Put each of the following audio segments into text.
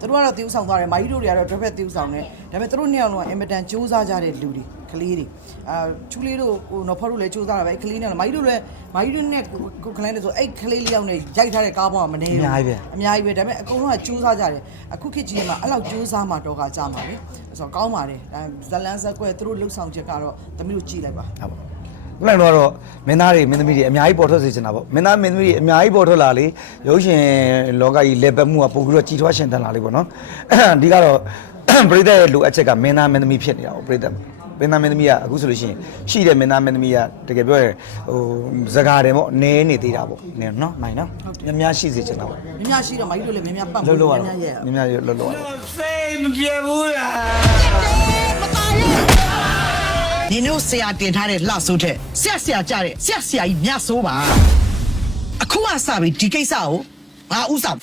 သူတို့ကတော့တီးဥဆောင်သွားတယ်မာကြီးတို့တွေကတော့တစ်ဖက်တီးဥဆောင်တယ်ဒါပေမဲ့သူတို့နှစ်ယောက်လုံးကအင်မတန်စူးစမ်းကြတဲ့လူတွေကလေးတွေအာချူလေးတို့ဟိုနော်ဖော်တို့လည်းစူးစမ်းတာပဲကလေးနဲ့မာကြီးတို့လည်းမာကြီးတို့နဲ့ကိုကလေးနဲ့ဆိုအဲ့ကလေးလေးယောက်နဲ့ရိုက်ထားတဲ့ကားပေါ်မှာမနေဘူးအများကြီးပဲအများကြီးပဲဒါပေမဲ့အကုန်လုံးကစူးစမ်းကြတယ်အခုခေတ်ကြီးမှာအဲ့လောက်စူးစမ်းမှတော့ကကြမှာလေဆိုတော့ကောင်းပါတယ်ဒါဇလန်းဇက်ကွဲသူတို့လှုပ်ဆောင်ချက်ကတော့သမီးတို့ကြည့်လိုက်ပါဟုတ်ပါ ခုနကတော့မင်းသားတွေမင်းသမီးတွေအများကြီးပေါ်ထွက်စေချင်တာပေါ့မင်းသားမင်းသမီးတွေအများကြီးပေါ်ထွက်လာလေရုပ်ရှင်လောကကြီးလေပတ်မှုကပို့ပြီးတော့ကြီးထွားရှင်သန်လာလေပေါ့နော်ဒီကတော့ပရိသတ်ရဲ့လိုအပ်ချက်ကမင်းသားမင်းသမီးဖြစ်နေတာပေါ့ပရိသတ်မင်းသားမင်းသမီးကအခုဆိုလို့ရှိရင်ရှိတဲ့မင်းသားမင်းသမီးကတကယ်ပြောရရင်ဟိုဇကာတယ်ပေါ့နဲနေသေးတာပေါ့နဲနော်မိုင်နော်များများရှိစေချင်တာပေါ့မြင်များရှိတော့မာကြီးတို့လည်းမြင်များပတ်လှုပ်လို့ရမြင်တော့များရဲ့များများလှုပ်လို့ရတော့စိတ်မပြေဘူးလား နင်တို့ဆရာတင်ထားတဲ့လှဆိုးတဲ့ဆရာဆရာကြတဲ့ဆရာဆရာကြီးမြတ်ဆိုးပါအခုမှစပြီဒီကိစ္စကိုငါဥဆောင်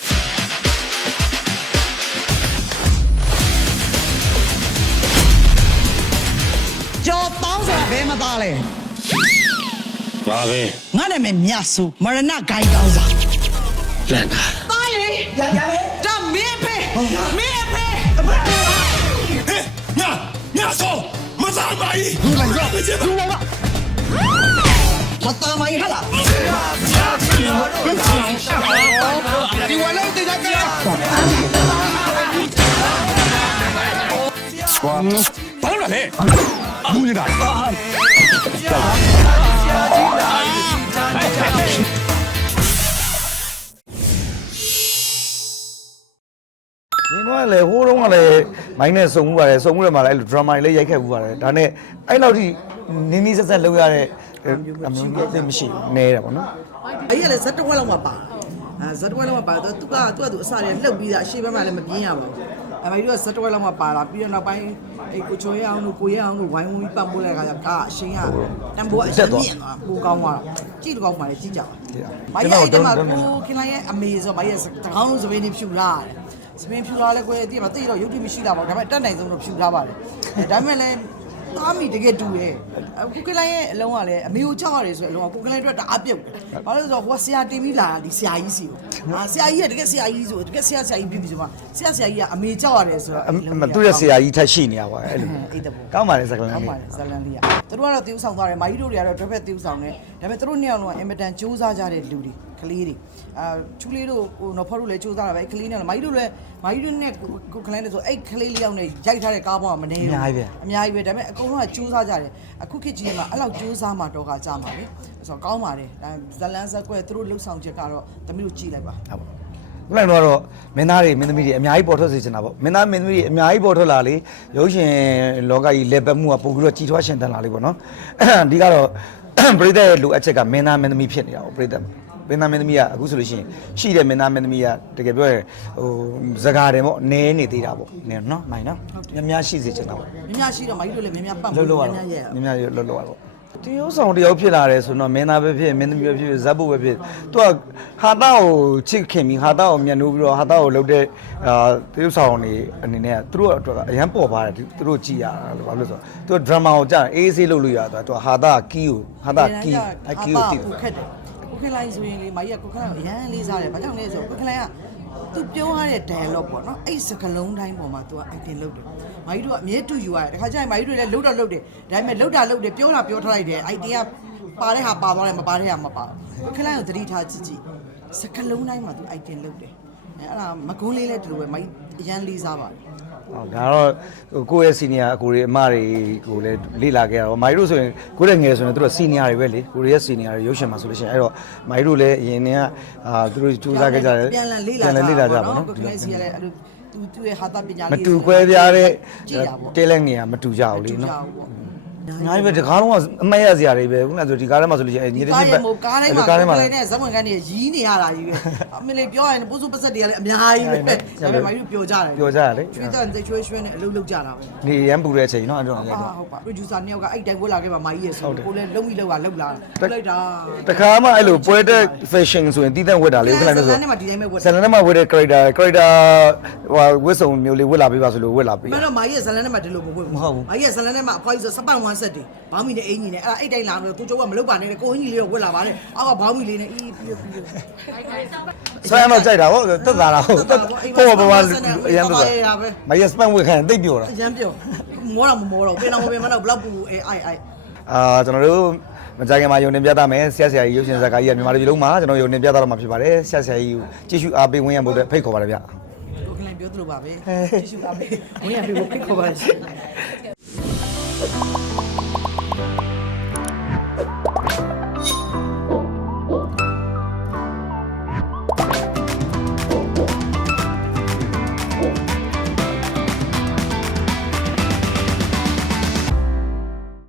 ကြော်တောင်းဆိုတာဘယ်မှာသားလဲဘာပဲငါနာမည်မြတ်ဆိုးမရဏဂိုင်းကောင်းစားလန့်တာသားလေရရလေဒါမင်းဖေမင်း မစားပါဘူးဘူးလိုက်တော့ပြချင်သူကမတမိုင်းဟလာဒီဝ လုံးတိတ်ကလေးကွာဘာလို့လဲဘူးနေတာ။ဒီတော့လည်းဟိုးတုန်းကလည်းမိုင်းနဲ့စုံမှုပါတယ်စုံမှုတွေမှာလည်းအဲ့လို drama တွေလည်းရိုက်ခဲ့မှုပါတယ်ဒါနဲ့အဲ့လောက်ထိနင်းနီးဆက်ဆက်လုပ်ရတဲ့အမျိုးကြီးအသိမရှိဘူးနဲတယ်ပေါ့နော်အဲ့ရလည်းဇက်တဝက်လောက်မှပါအဲဇက်တဝက်လောက်မှပါတော့သူကသူကသူအစရလှုပ်ပြီးသားအရှိဘက်မှလည်းမပြင်းရပါဘူးအဲမာကြီးတို့ကဇက်တဝက်လောက်မှပါလာပြီးတော့နောက်ပိုင်းအဲ့ကိုချိုရအောင်တို့ကိုရအောင်တို့ဝိုင်းဝန်းပြီးပတ်ပိုးလိုက်ခါကျကားအရှင်ကတန်ဖိုးအရှင်မြင့်သွားပူကောင်းသွားကြည့်တော့ကောင်းပါလေကြည့်ကြပါမာကြီးအဲ့ဒီမှာကိုခင်လိုက်ရဲ့အမေဆိုမာကြီးတကောင်းစပင်းနေဖြူလာတယ် စပင်းဖြူလာလဲကွယ်ဒီမှာတိတော့ရုပ်တိမရှိတာပါဒါပေမဲ့တက်နိုင်ဆုံးတော့ဖြူထားပါတယ်ဒါပေမဲ့လည်းသားမိတကယ်တူတယ်အခုကလိုင်းရဲ့အလုံးကလည်းအမေကိုကြောက်ရတယ်ဆိုရင်အလုံးကကိုကလိုင်းအတွက်တအားပြုတ်တယ်ဘာလို့လဲဆိုတော့ဟိုကဆရာတင်ပြီးလာတာဒီဆရာကြီးစီကိုအာဆရာကြီးကတကယ်ဆရာကြီးဆိုတကယ်ဆရာဆရာကြီးပြီးပြီဆိုမှဆရာဆရာကြီးကအမေကြောက်ရတယ်ဆိုတော့အမသူ့ရဲ့ဆရာကြီးထက်ရှိနေရပါအဲ့လိုအေးတဘောကောင်းပါလေစကလန်ကောင်းလေးပါလေဇလန်လေးကသူတို့ကတော့တီးဥဆောင်သွားတယ်မာကြီးတို့တွေကတော့တစ်ဖက်တီးဥဆောင်တယ်ဒါပေမဲ့သူတို့နှစ်ယောက်လုံးကအင်မတန်စူးစမ်းကြတဲ့လူတွေ ကလေးတွေအာချူလေးတို့ဟိုနော်ဖော်တို့လည်းစူးစမ်းတာပဲကလေးနဲ့မာကြီးတို့လည်းမာကြီးတို့နဲ့ကိုကလေးနဲ့ဆိုအဲ့ကလေးလေးယောက်နဲ့ရိုက်ထားတဲ့ကားပေါ်မှာမနေဘူးအများကြီးပဲဒါပေမဲ့အကုန်လုံးကစူးစမ်းကြတယ်အခုခေတ်ကြီးမှာအဲ့လောက်စူးစမ်းမှတော့ကကြမှာလေဆိုတော့ကောင်းပါတယ်ဒါဇလန်ဇက်ကွဲသူတို့လှုပ်ဆောင်ချက်ကတော့သမီးတို့ကြည့်လိုက်ပါဟုတ်ပါခုနကတော့မင်းသားတွေမင်းသမီးတွေအများကြီးပေါ်ထွက်စေချင်တာပေါ့မင်းသားမင်းသမီးတွေအများကြီးပေါ်ထွက်လာလေရုပ်ရှင်လောကကြီးလေပတ်မှုကပို့ပြီးတော့ကြီးထွားရှင်သန်လာလေပေါ့နော်ဒီကတော့ပရိသတ်ရဲ့လိုအပ်ချက်ကမင်းသားမင်းသမီးဖြစ်နေတာပေါ့ပရိသတ် မင်းသားမင်းသမီးကအခုဆိုလို့ရှိရင်ရှိတဲ့မင်းသားမင်းသမီးကတကယ်ပြောရရင်ဟိုဇကာတယ်ပေါ့နဲနေသေးတာပေါ့နဲနော်မိုင်နော်များများရှိစေချင်တာပေါ့မြင်များရှိတော့မာကြီးတို့လည်းမြင်များပတ်လှုပ်လို့ရမြတော့င်များရဲ့မြင်များလှုပ်လို့ရတော့တရုပ်ဆောင်တယောက်ဖြစ်လာတယ်ဆိုတော့မင်းသားပဲဖြစ်မင်းသမီးပဲဖြစ်ဇက်ဘုတ်ပဲဖြစ်သူကဟာတာကိုချစ်ခင်ပြီးဟာတာကိုမြန်လို့ပြီးတော့ဟာတာကိုလှုပ်တဲ့အာတရုပ်ဆောင်နေအနေနဲ့ကသူတို့အတွက်ကအရန်ပေါ်ပါတယ်သူတို့ကြည်ရတာလို့ဘာလို့လဲဆိုတော့သူကဒရမာကိုကြားအေးဆေးလုပ်လို့ရတာသူကဟာတာကီးကိုဟာတာကီးအကီးကိုတည်ကိုခက်တယ် ကိုခက်လိုက်ဆိုရင်လေမကြီးကကိုခက်လိုက်အရန်လေးစားတယ်ဘာကြောင့်လဲဆိုတော့ကိုခက်လိုက်ကသူပြောရတဲ့ dialogue ပေါ့နော်အဲ့စကလုံးတိုင်းပေါ်မှာ तू က acting လုပ်တယ်မကြီးတို့ကအမြဲတူယူရတယ်တခါကျရင်မကြီးတို့လည်းလှုပ်တော့လှုပ်တယ်ဒါပေမဲ့လှုပ်တာလှုပ်တယ်ပြောတာပြောထားလိုက်တယ် idea ပါတဲ့ဟာပါသွားတယ်မပါတဲ့ဟာမပါဘူးကိုခက်လိုက်ကိုသတိထားကြည့်ကြည့်စကလုံးတိုင်းမှာ तू acting လုပ်တယ်အဲ့အဲ့ဒါမကုန်းလေးလည်းဒီလိုပဲမကြီးအရန်လေးစားပါတယ် ဟောဒါတော့ဟိုကိုယ့်ရဲ့ senior အကိုတွေအမတွေကိုလည်းလေ့လာခဲ့တာပေါ့မိုင်တို့ဆိုရင်ကိုယ့်ရဲ့ငယ်ဆိုရင်တို့က senior တွေပဲလေကိုယ့်ရဲ့ senior တွေရုပ်ရှင်မှာဆိုလို့ရှိရင်အဲ့တော့မိုင်တို့လည်းအရင်ကအာသူတို့စူးစမ်းခဲ့ကြတယ်ပြန်လည်လေ့ပြန်လည်လေ့လာကြပါနော်နော်ကိုခလိုက်စီရတဲ့အဲ့လိုသူသူရဲ့ဟာတာပညာမလေးတူကွဲပြားတဲ့ကြည့်တာပေါ့တဲလက်နေရမတူကြဘူးလေနော်ကြဘူးပေါ့ အများကြီးပဲဒီကားလုံးကအမတ်ရစရာတွေပဲခုနကဆိုဒီကားထဲမှာဆိုလို့ရှိရင်ညီလေးကားချင်းရဲ့မို့ကားတိုင်းမှာကားထဲမှာကိုယ်နဲ့ဇက်ဝင်ကန်နေရီးနေရတာကြီးပဲအမေလေးပြောရရင်ပိုးစုပစက်တွေကလည်းအများကြီးပဲဒါပေမဲ့မကြီးတို့ပြောကြတယ်ပြောကြရလေ ချွေးတန်စိတ်ချွေးချွေးနဲ့အလုပ်လုပ်ကြတာပဲနေရမ်းပူတဲ့အချိန်နော်အဲ့တော့ဟာဟုတ်ပါ producer နှစ်ယောက်ကအဲ့တိုင်ဝက်လာခဲ့ပါမကြီးရဲ့ဆိုကိုလည်းလုံးပြီးလောက်တာလောက်လာလိုက်တာတခါမှအဲ့လိုပွဲတဲ့ fashion ဆိုရင်တီးတန့်ဝတ်တာလေခုနကဆိုဇလန်နဲ့မှဒီတိုင်းပဲဝတ်ဇလန်ထဲမှာဝတ်တဲ့ character character ဟိုဝတ်စုံမျိုးလေးဝတ်လာပေးပါဆိုလို့ဝတ်လာပေး မင်းတော့မကြီးရဲ့ဇလန်နဲ့မှဒီလိုမဝတ်ဘူး မကြီးရဲ့ဇလန်နဲ့မှအဖွားကြီးဆိုစပန်ဝမ်ဆက်တွေဘောင်းမီနဲ့အင်ကြီးနဲ့အဲ့ဒါအဲ့တိုင်းလာလို့သူကျုပ်ကမလုပ်ပါနဲ့ကိုအင်ကြီးလေးတော့ဝက်လာပါတယ်အောက်ကဘောင်းမီလေးနဲ့အီးပြီးပြီးဆွဲရတော့ကြိုက်တာဟုတ်တက်တာလားဟုတ်တက်ပေါ်ပေါ်ပါအရန်တက်တာမရစပန်ဝေခံတိတ်ပြောတာအရန်ပြောမောတော့မမောတော့ပင်တော့မပင်မတော့ဘလောက်ပူအဲအိုက်အိုက်အာကျွန်တော်တို့မကြခင်မှာယုံတင်ပြသမယ်ဆရာဆရာကြီးရုပ်ရှင်ဇာတ်ကားကြီးကမြန်မာပြည်လုံးမှာကျွန်တော်ယုံတင်ပြသတော့မှာဖြစ်ပါတယ်ဆရာဆရာကြီးကိုကြည့်ရှုအားပေးဝင်ရဖို့အတွက်ဖိတ်ခေါ်ပါတယ်ဗျကိုကလည်းပြောသလိုပါပဲကြည့်ရှုပါမယ်ဝင်ရပြီကိုဖိတ်ခေါ်ပါရှင်